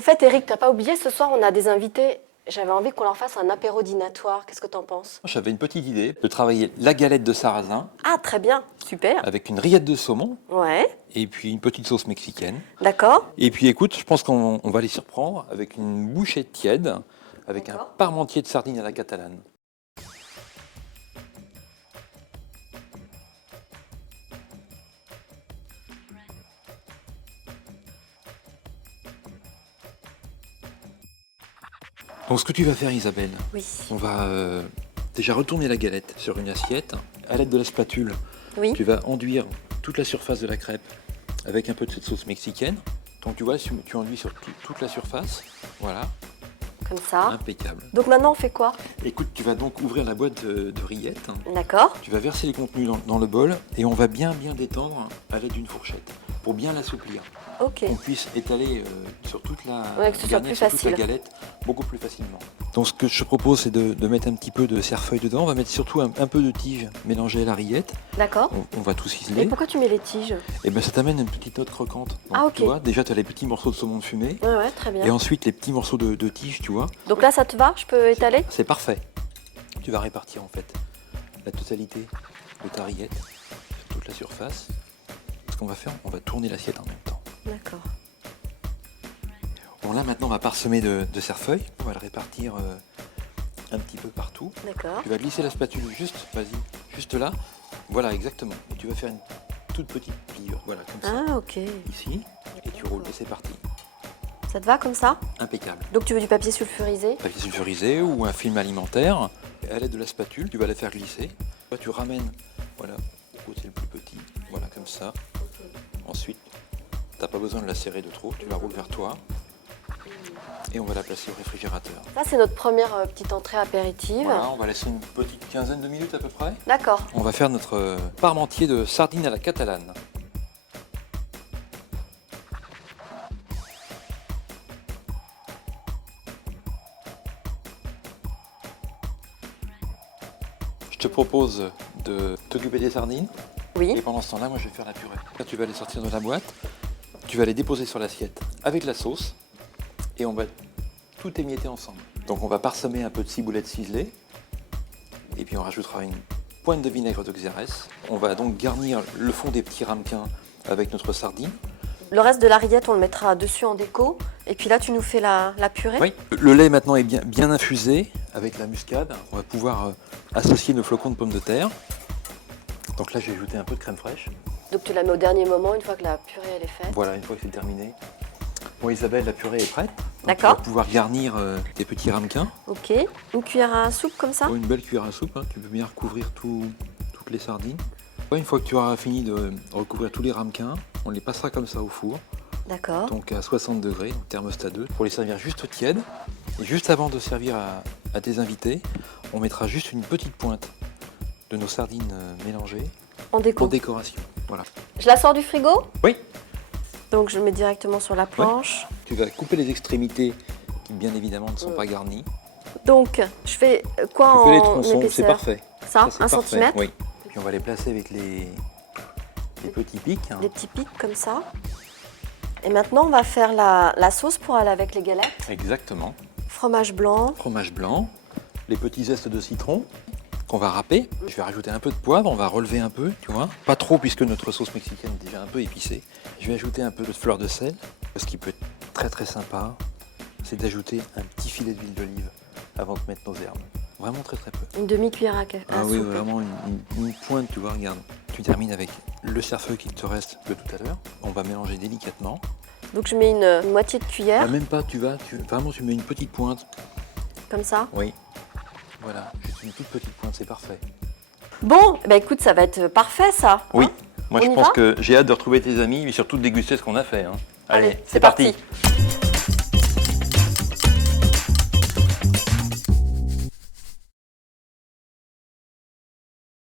Au fait, Eric, t'as pas oublié, ce soir, on a des invités. J'avais envie qu'on leur fasse un apéro dînatoire. Qu'est-ce que t'en penses? J'avais une petite idée de travailler la galette de sarrasin Ah, très bien. Super. avec une rillette de saumon Ouais, et puis une petite sauce mexicaine. d'accord. Et puis écoute, je pense qu'on va les surprendre avec une bouchée tiède, avec un D'accord. parmentier de sardines à la catalane. Donc ce que tu vas faire Isabelle, Oui. on va déjà retourner la galette sur une assiette. À l'aide de la spatule, Oui. tu vas enduire toute la surface de la crêpe avec un peu de cette sauce mexicaine. Donc tu vois, tu enduis sur toute la surface. Voilà, Comme ça. impeccable. Donc maintenant, on fait quoi? Écoute, tu vas donc ouvrir la boîte de rillettes. D'accord. Tu vas verser les contenus dans le bol et on va bien détendre à l'aide d'une fourchette pour bien l'assouplir. Ok. Qu'on puisse étaler sur toute la Ouais, que ce soit garnir plus sur toute la facile. galette beaucoup plus facilement. Donc ce que je te propose, c'est de mettre un petit peu de cerfeuil dedans. On va mettre surtout un peu de tige mélangée à la rillette. D'accord. On va tout Et ciseler. pourquoi tu mets les tiges? Et bien ça t'amène une petite note croquante. Donc, Ah, ok. Tu vois, déjà tu as les petits morceaux de saumon de fumée. Ouais, ouais, très bien. Et ensuite les petits morceaux de tige, tu vois. Donc là, ça te va? Je peux étaler? C'est parfait. Tu vas répartir en fait la totalité de ta rillette sur toute la surface. Ce qu'on va faire, on va tourner l'assiette en même temps. D'accord. Bon là maintenant on va parsemer de cerfeuil. On va le répartir un petit peu partout. D'accord. Tu vas glisser la spatule juste, vas-y, juste là. Voilà, exactement. Et tu vas faire une toute petite pliure, voilà, comme ça. Ah, ok. Ici, et tu roules, et c'est parti. Ça te va comme ça? Impeccable. Donc tu veux du papier sulfurisé? Papier sulfurisé ou un film alimentaire. Et à l'aide de la spatule, tu vas la faire glisser. Là, tu ramènes, voilà, au côté le plus petit, voilà, comme ça. Ensuite, tu n'as pas besoin de la serrer de trop, tu la roules vers toi. Et on va la placer au réfrigérateur. Ça, c'est notre première petite entrée apéritive. Voilà, on va laisser une petite quinzaine de minutes à peu près. D'accord. On va faire notre parmentier de sardines à la catalane. Je te propose de t'occuper des sardines. Oui. Et pendant ce temps-là, moi je vais faire la purée. Là, tu vas les sortir de la boîte, tu vas les déposer sur l'assiette avec la sauce et on va tout émietter ensemble. Donc on va parsemer un peu de ciboulette ciselée et puis on rajoutera une pointe de vinaigre de Xérès. On va donc garnir le fond des petits ramequins avec notre sardine. Le reste de la rillette, on le mettra dessus en déco. Et puis là, tu nous fais la purée. Oui. Le lait maintenant est bien infusé avec la muscade. On va pouvoir associer nos flocons de pommes de terre. Donc là j'ai ajouté un peu de crème fraîche. Donc tu la mets au dernier moment, une fois que la purée elle est faite. Voilà, une fois que c'est terminé. Bon Isabelle, la purée est prête. Donc, D'accord. tu vas pouvoir garnir tes petits ramequins. Ok. Une cuillère à soupe comme ça? Oh, une belle cuillère à soupe, hein. Tu peux bien recouvrir toutes les sardines. Ouais, une fois que tu auras fini de recouvrir tous les ramequins, on les passera comme ça au four. D'accord. Donc à 60 degrés, donc thermostat 2, pour les servir juste tièdes. Et juste avant de servir à tes invités, on mettra juste une petite pointe de nos sardines mélangées En déco. en décoration. Voilà. Je la sors du frigo? Oui. Donc je le mets directement sur la planche. Tu vas couper les extrémités qui bien évidemment ne sont pas garnies. Donc je fais quoi Tu fais les en tronçons, c'est épaisseur? parfait. Ça, c'est 1 parfait. cm? Oui. Puis on va les placer avec les petits pics. Des petits pics comme ça. Et maintenant, on va faire la sauce pour aller avec les galettes. Exactement. Fromage blanc. Fromage blanc, les petits zestes de citron qu'on va râper. Je vais rajouter un peu de poivre, on va relever un peu, tu vois. Pas trop puisque notre sauce mexicaine est déjà un peu épicée. Je vais ajouter un peu de fleur de sel. Ce qui peut être très sympa, c'est d'ajouter un petit filet d'huile d'olive avant de mettre nos herbes. Vraiment très peu. Une demi-cuillère à café. Ah oui, vraiment une pointe, tu vois, regarde. Tu termines avec le cerfeuil qu'il te reste de tout à l'heure. On va mélanger délicatement. Donc je mets une moitié de cuillère, Même pas, vraiment tu mets une petite pointe. comme ça. Oui. Voilà, juste une toute petite pointe, c'est parfait. Bon, bah écoute, ça va être parfait ça. Oui, Hein? moi On je y pense va que j'ai hâte de retrouver tes amis et surtout de déguster ce qu'on a fait. Hein. Allez, c'est parti.